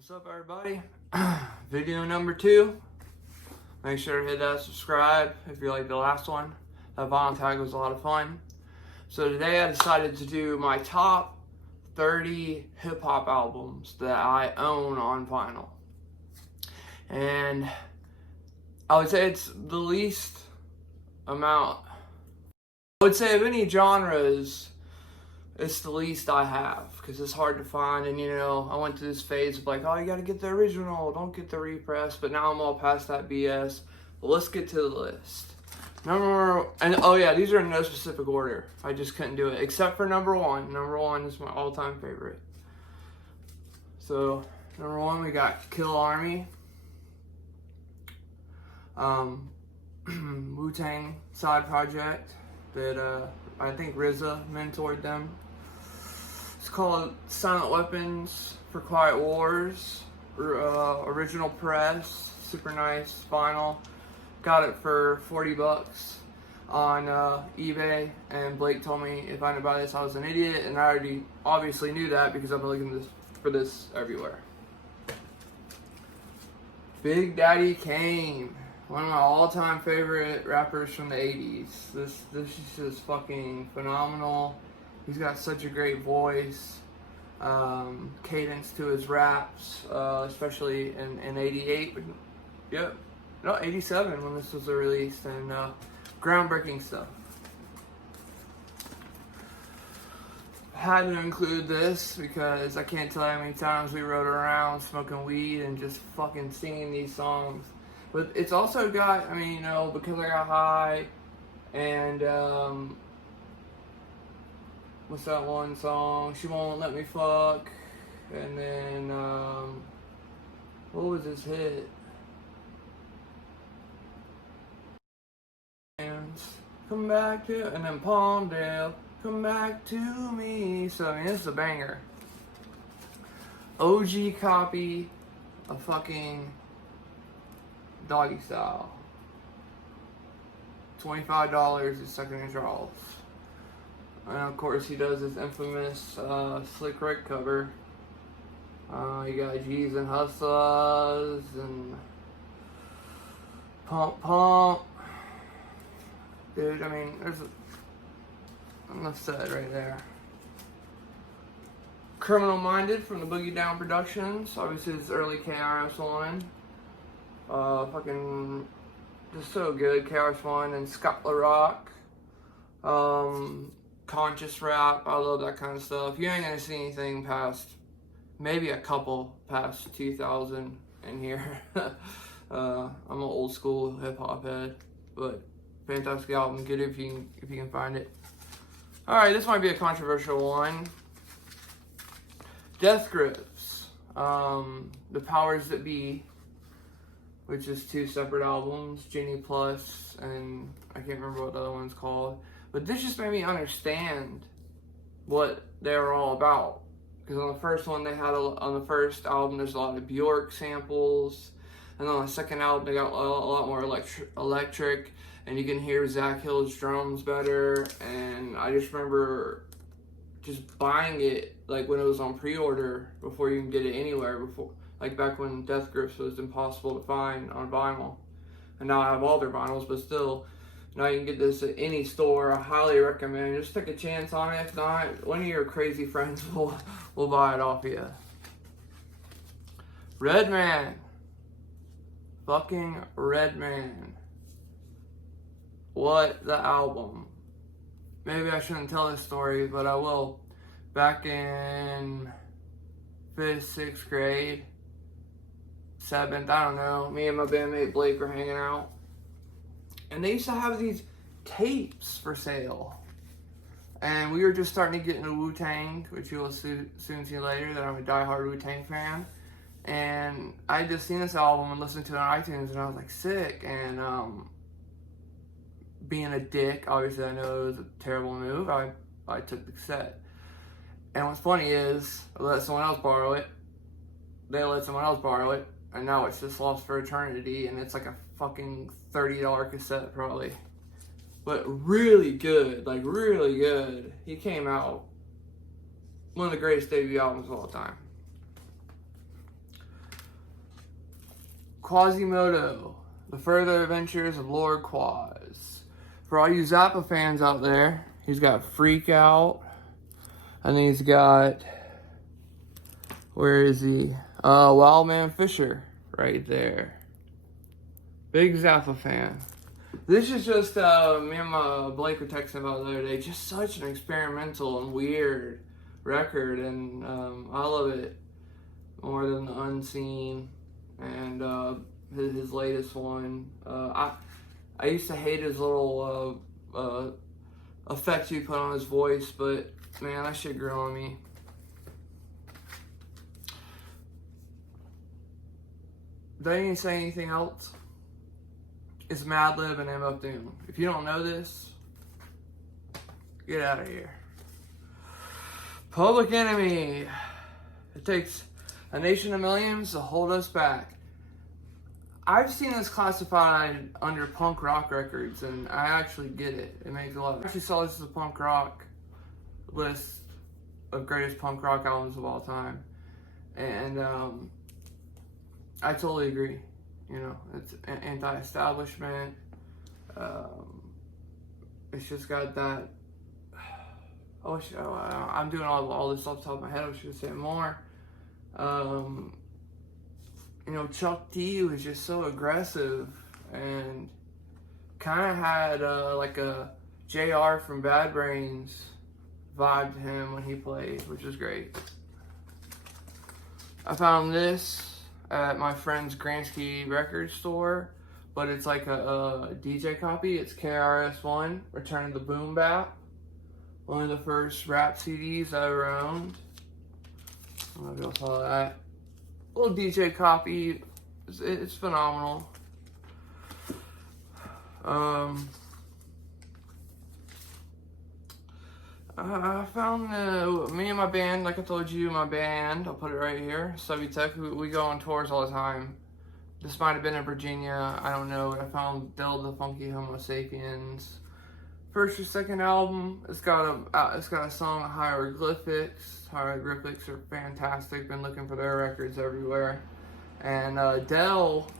What's up, everybody? Video number 2. Make sure to hit that subscribe if you like the last one. That vinyl tag was a lot of fun. So today I decided to do my top 30 hip-hop albums that I own on vinyl. And I would say it's the least amount. I would say of any genres, it's the least I have, because it's hard to find. And you know, I went through this phase of like, oh, you gotta get the original, don't get the repress. But now I'm all past that BS. But let's get to the list. Oh yeah, these are in no specific order. I just couldn't do it, except for number 1. Number 1 is my all-time favorite. So number 1, we got Kill Army. Wu-Tang side project that I think Gza mentored them. It's called Silent Weapons for Quiet Wars. Original press, super nice vinyl. Got it for $40 on eBay, and Blake told me if I didn't buy this I was an idiot, and I already obviously knew that because I've been looking for this everywhere. Big Daddy Kane, one of my all-time favorite rappers from the 80s. This is just fucking phenomenal. He's got such a great voice, cadence to his raps, especially in 88. Yep. No, 87 when this was released, and groundbreaking stuff. Had to include this because I can't tell you how many times we rode around smoking weed and just fucking singing these songs. But it's also got, I mean, you know, Because I Got High, and what's that one song? She Won't Let Me Fuck, and then what was this hit? Come back to, and then Palmdale, come back to me. So I mean, this is a banger. OG copy of fucking Doggy Style. $25 is second-inch rolls. And of course he does his infamous Slick Rick cover. You got G's and Hustlers and Pump Pump. Dude, I mean, there's enough said right there. Criminal Minded from the Boogie Down Productions. Obviously, his early KRS-One. Fucking just so good. KRS-One and Scott LaRock. Conscious rap. I love that kind of stuff. You ain't gonna see anything past, maybe a couple past 2000 in here. I'm an old school hip hop head, but fantastic album. Get it if you can find it. Alright, this might be a controversial one. Death Grips. The Powers That Be, which is 2 separate albums, Genie Plus, and I can't remember what the other one's called. But this just made me understand what they were all about. Because on the first one, on the first album, there's a lot of Bjork samples. And on the second album, they got a lot more electric. And you can hear Zach Hill's drums better. And I just remember just buying it like when it was on pre-order before you can get it anywhere. Before, like back when Death Grips was impossible to find on vinyl. And now I have all their vinyls, but still, now you can get this at any store. I highly recommend. Just take a chance on it. If not, one of your crazy friends will buy it off you. Redman. Fucking Redman. What the album. Maybe I shouldn't tell this story, but I will. Back in 5th, 6th grade, 7th, I don't know, me and my bandmate Blake were hanging out. And they used to have these tapes for sale. And we were just starting to get into Wu-Tang, which you will soon see later, that I'm a diehard Wu-Tang fan. And I had just seen this album and listened to it on iTunes, and I was like, sick. And being a dick, obviously I know it was a terrible move. I took the cassette. And what's funny is, I let someone else borrow it. They let someone else borrow it. And now it's just lost for eternity, and it's like a fucking $30 cassette probably. But really good, like really good. He came out one of the greatest debut albums of all time. Quasimodo, The Further Adventures of Lord Quaz. For all you Zappa fans out there, he's got Freak Out, and then he's got, where is he? Wildman Fisher, right there. Big Zappa fan. This is just, me and my Blake were texting about the other day, just such an experimental and weird record, and I love it more than the Unseen and his latest one. I used to hate his little effects he put on his voice, but man, that shit grew on me. They didn't say anything else. It's Madlib and MF Doom. If you don't know this, get out of here. Public Enemy. It takes a nation of millions to hold us back. I've seen this classified under punk rock records, and I actually get it. It makes a lot. I actually saw this as a punk rock list of greatest punk rock albums of all time, and I totally agree. You know, it's anti-establishment. It's just got that. I'm doing all this off the top of my head. I should say more. You know, Chuck D was just so aggressive and kind of had like a JR from Bad Brains vibe to him when he played, which is great. I found this at my friend's Gransky record store, but it's like a DJ copy. It's KRS-One, Return of the Boom Bap. One of the first rap CDs I ever owned. I don't know if y'all saw that. Little DJ copy. It's phenomenal. I found me and my band, like I told you, my band, I'll put it right here, Subby Tech, we go on tours all the time. This might have been in Virginia, I don't know, but I found Del the Funky Homo Sapiens. First or second album, it's got a song, Hieroglyphics. Hieroglyphics are fantastic, been looking for their records everywhere. And Del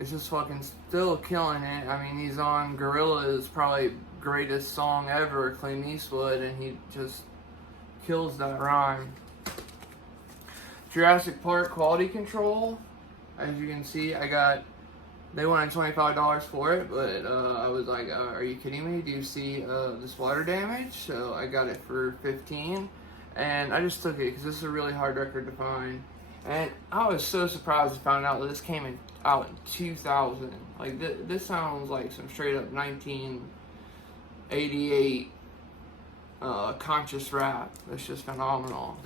is just fucking still killing it. I mean, he's on Gorilla's probably greatest song ever, Clint Eastwood, and he just kills that rhyme. Jurassic Park Quality Control, as you can see, they wanted $25 for it, but I was like, are you kidding me? Do you see this water damage? So I got it for $15, and I just took it because this is a really hard record to find. And I was so surprised to find out that this came out in 2000. Like, this sounds like some straight up 1988 conscious rap. It's just phenomenal.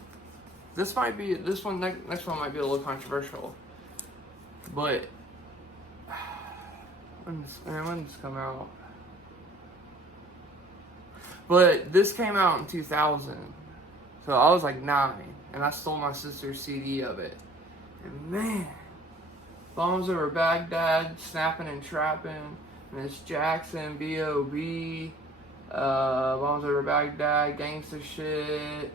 Next one might be a little controversial, but when did this come out? But this came out in 2000, so I was like 9, and I stole my sister's CD of it. And man, Bombs Over Baghdad, Snapping and Trapping, Miss Jackson, B.O.B., Bombs Over Baghdad, Gangsta Shit,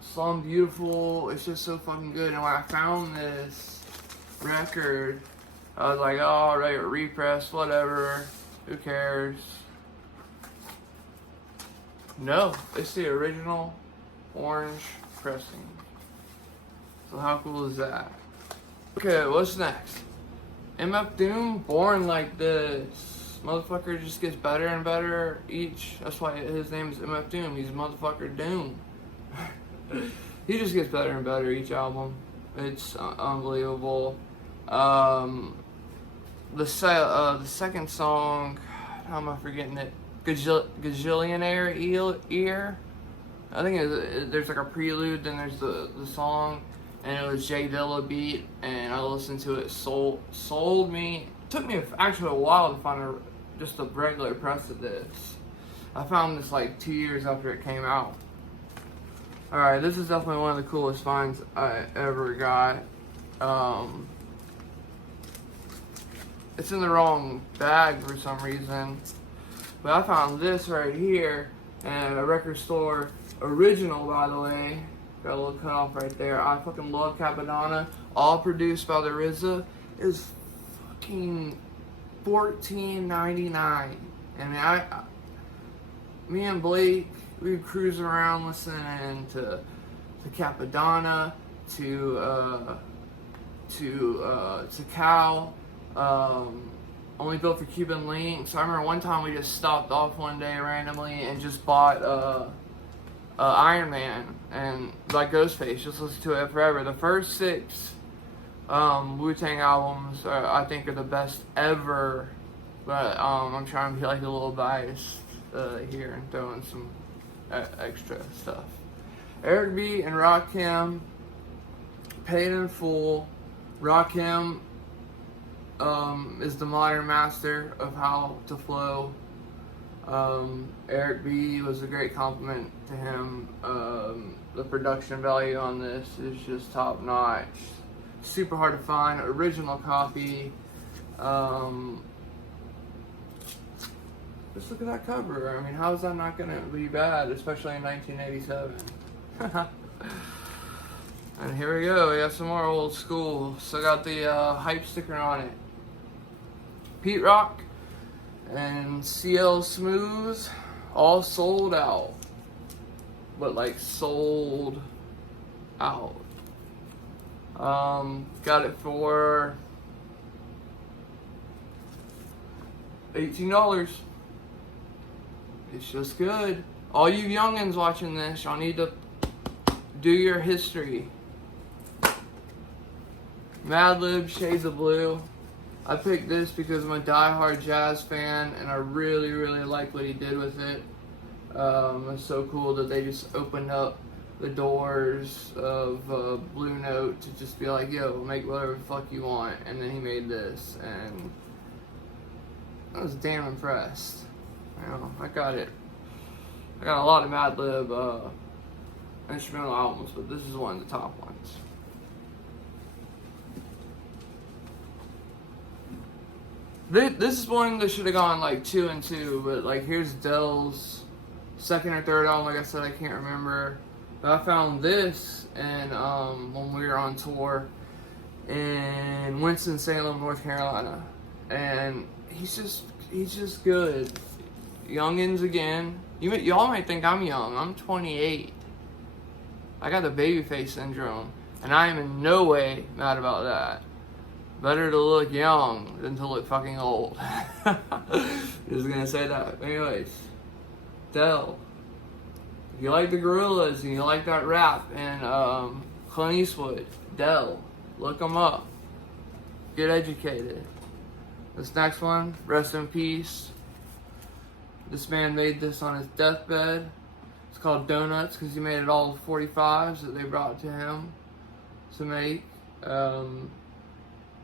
Slum Beautiful. It's just so fucking good. And when I found this record, I was like, oh, alright, repress, whatever, who cares? No, it's the original orange pressing. So how cool is that? Okay, what's next? MF Doom, Born Like This. Motherfucker just gets better and better each. That's why his name is MF Doom. He's motherfucker Doom. He just gets better and better each album. It's unbelievable. The second song, how am I forgetting it? Gazillionaire Ear. I think there's like a prelude, then there's the song, and it was Jay Dilla beat, and I listened to it. Sold me. It took me actually a while to find just a regular press of this. I found this like 2 years after it came out. Alright, this is definitely one of the coolest finds I ever got. It's in the wrong bag for some reason. But I found this right here at a record store. Original, by the way. Got a little cut off right there. I fucking love Capadonna. All produced by the RZA. Is fucking $14.99. And me and Blake, we would cruise around listening to Capadonna, to Cal, Only Built for Cuban Links. I remember one time we just stopped off one day randomly and just bought Iron Man and like Ghostface, just listened to it forever. The first 6 Wu-Tang albums I think are the best ever, but I'm trying to be like a little biased here and throw in some extra stuff. Eric B and Rakim, Paid in Full. Rakim is the modern master of how to flow. Eric B was a great compliment to him. The production value on this is just top notch. Super hard to find. Original copy. Just look at that cover. I mean, how is that not going to be bad, especially in 1987? And here we go. We got some more old school. Still got the hype sticker on it. Pete Rock and CL Smooth, all sold out. But like sold out. Got it for $18. It's just good. All you youngins watching this, y'all need to do your history. Madlib, Shades of Blue. I picked this because I'm a diehard jazz fan and I really, really like what he did with it. It's so cool that they just opened up the doors of Blue Note to just be like, yo, make whatever the fuck you want. And then he made this, and I was damn impressed. You know, I got a lot of Madlib instrumental albums, but this is one of the top ones. This is one that should have gone like 2 and 2, but like here's Dell's second or third album. Like I said, I can't remember. But I found this and when we were on tour in Winston-Salem, North Carolina, and he's just good. Youngins again. Y'all might think I'm young. I'm 28. I got the baby face syndrome, and I am in no way mad about that. Better to look young than to look fucking old. Just gonna say that. Anyways, Dell. If you like the Gorillas and you like that rap and Clint Eastwood, Dell, look them up. Get educated. This next one, rest in peace. This man made this on his deathbed. It's called Donuts because he made it all 45s that they brought to him to make.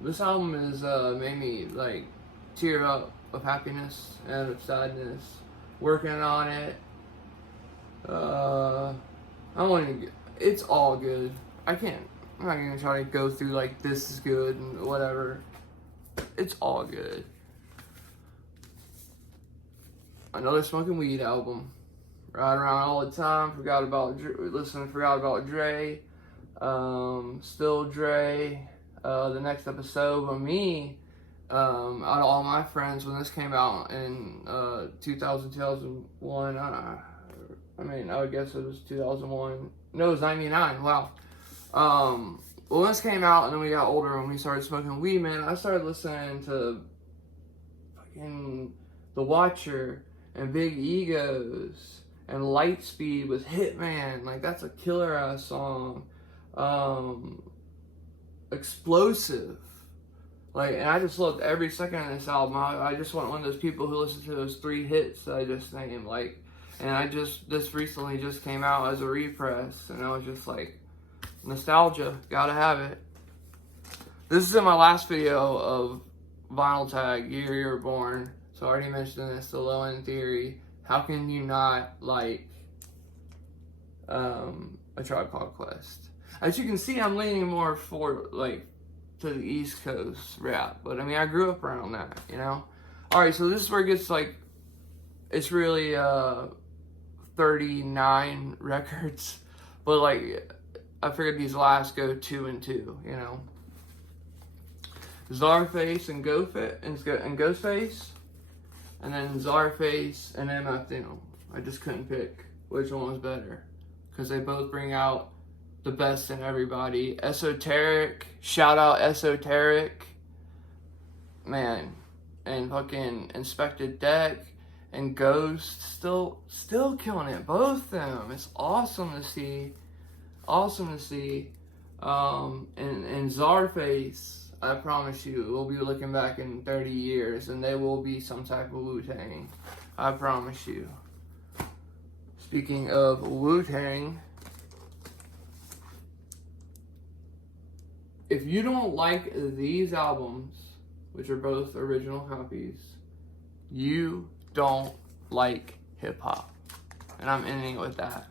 This album has made me like tear up of happiness and of sadness. Working on it. It's all good. I'm not gonna try to go through like this is good and whatever. It's all good. Another Smoking Weed album. Ride around all the time. Forgot about Dre. Still Dre. The next episode. But me, out of all my friends, when this came out in 2001, I would guess it was 2001. No, it was 99. Wow. Well, this came out, and then we got older and we started smoking weed, man. I started listening to fucking The Watcher and Big Egos and Lightspeed with Hitman. Like, that's a killer ass song. Explosive. Like, and I just loved every second of this album. I just want one of those people who listen to those 3 hits that I just named. Like, and this recently just came out as a repress, and I was just like, nostalgia, gotta have it. This is in my last video of Vinyl Tag, Year You Were Born. So I already mentioned this, the Low End Theory. How can you not like A Tribe Called Quest? As you can see, I'm leaning more to the East Coast rap. But I mean, I grew up around that, you know? Alright, so this is where it gets like, it's really 39 records. But like, I figured these last go 2 and 2, you know. Czarface and Ghostface, and then Czarface and MF Doom. I just couldn't pick which one was better, because they both bring out the best in everybody. Esoteric, shout out Esoteric, man, and fucking Inspected Deck and Ghost, still killing it. Both of them, it's awesome to see. And Czarface, I promise you, we'll be looking back in 30 years and they will be some type of Wu-Tang. I promise you. Speaking of Wu-Tang, if you don't like these albums, which are both original copies, you don't like hip-hop. And I'm ending with that.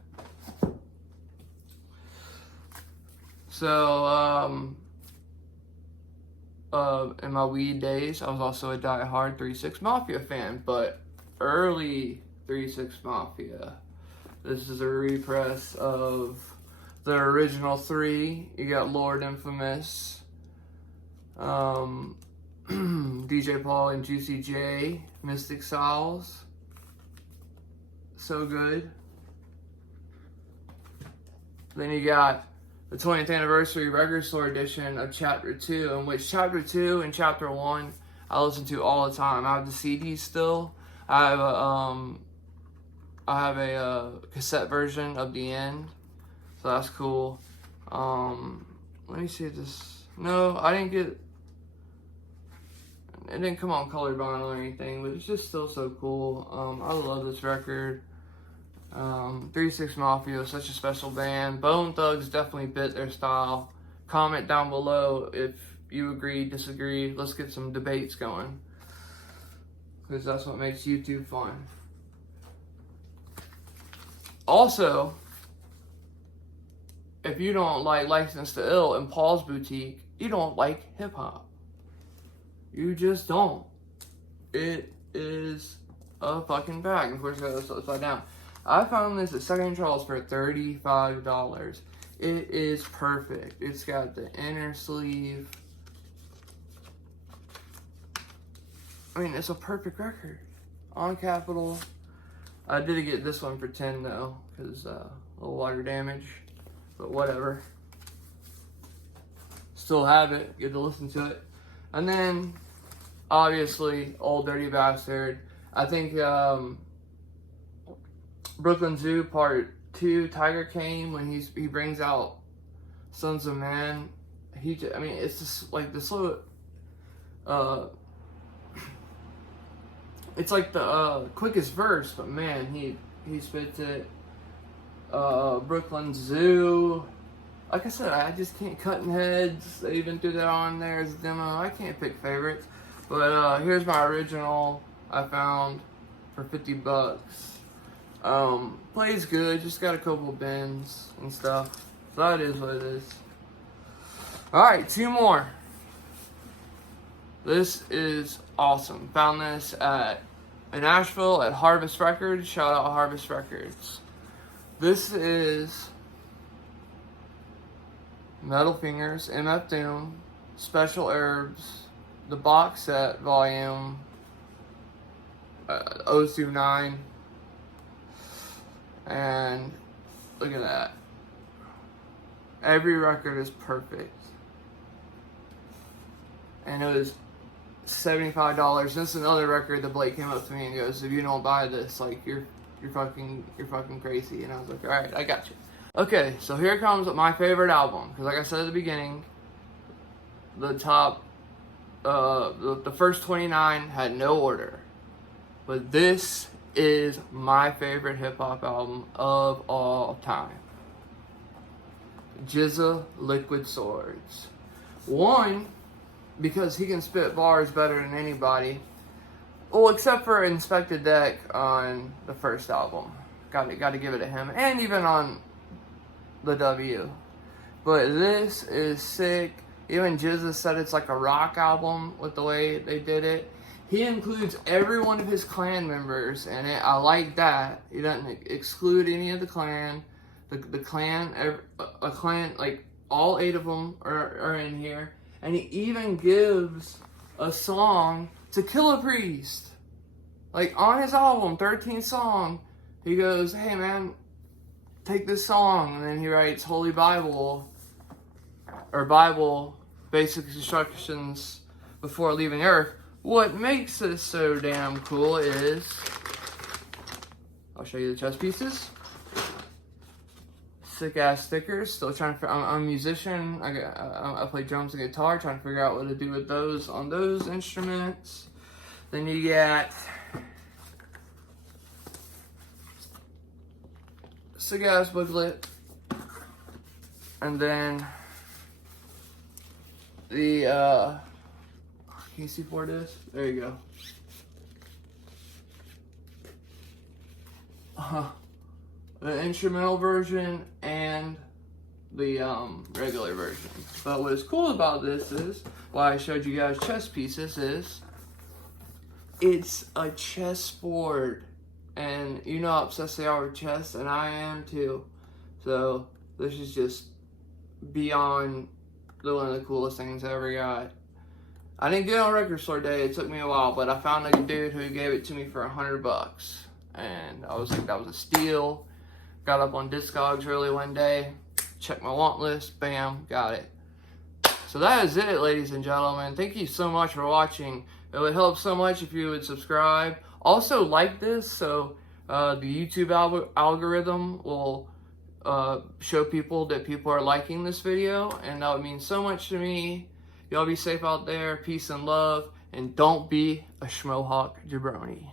So, in my weed days, I was also a die-hard 3-6 Mafia fan, but early 3-6 Mafia. This is a repress of the original 3. You got Lord Infamous, DJ Paul and Juicy J, Mystic Styles. So good. Then you got the 20th anniversary record store edition of Chapter 2, in which Chapter 2 and Chapter 1 I listen to all the time. I have the CDs still. I have a cassette version of The End, so that's cool. Let me see if this. No, I didn't get. It didn't come on colored vinyl or anything, but it's just still so cool. I love this record. 3-6 Mafia is such a special band. Bone Thugs definitely bit their style. Comment down below if you agree, disagree. Let's get some debates going, because that's what makes YouTube fun. Also, if you don't like License to Ill and Paul's Boutique, you don't like hip-hop. You just don't. It is a fucking bag. Of course, I got this upside down. I found this at Second Charles for $35. It is perfect. It's got the inner sleeve. I mean, it's a perfect record. On Capitol. I did get this one for $10 though, because a little water damage. But whatever. Still have it. Get to listen to it. And then, obviously, Old Dirty Bastard. I think, Brooklyn Zoo Part 2, Tiger Kane, when he brings out Sons of Man, I mean, it's just like the slow, it's like the quickest verse, but man, he spits it. Brooklyn Zoo, like I said, I just can't. Cutting Heads, they even threw that on there as a demo. I can't pick favorites, but here's my original I found for $50. Plays good, just got a couple bends and stuff. So that is what it is. Alright, 2 more. This is awesome. Found this in Nashville at Harvest Records. Shout out Harvest Records. This is Metal Fingers, MF Doom, Special Herbs, the box set, volume 029. And look at that. Every record is perfect. And it was $75. This is another record that Blake came up to me and goes, if you don't buy this, like you're fucking crazy. And I was like, alright, I got you. Okay, so here comes my favorite album. Because like I said at the beginning, the top the first 29 had no order. But this is my favorite hip-hop album of all time. Gza Liquid Swords. One, because he can spit bars better than anybody. Well, except for Inspected Deck on the first album. Got to give it to him. And even on the W. But this is sick. Even Gza said it's like a rock album with the way they did it. He includes every one of his clan members in it. I like that. He doesn't exclude any of the clan. the clan, a clan, like all 8 of them are in here. And he even gives a song to Kill a Priest. Like on his album, 13th song, he goes, hey man, take this song. And then he writes Holy Bible, or Bible, basic instructions before leaving Earth. What makes this so damn cool is, I'll show you the chess pieces. Sick ass stickers. Still trying to. I'm a musician. I play drums and guitar. Trying to figure out what to do with those on those instruments. Then you got sick ass booklet, and then the can you see 4 discs? There you go. The instrumental version and the regular version. But what is cool about this is, why I showed you guys chess pieces, is it's a chessboard. And you know how obsessed they are with chess, and I am too. So this is just beyond one of the coolest things I ever got. I didn't get it on record store day, it took me a while, but I found a dude who gave it to me for $100. And I was like, that was a steal. Got up on Discogs early one day, checked my want list, bam, got it. So that is it, ladies and gentlemen. Thank you so much for watching. It would help so much if you would subscribe. Also like this, so the YouTube algorithm will show people that people are liking this video, and that would mean so much to me. Y'all be safe out there, peace and love, and don't be a schmohawk jabroni.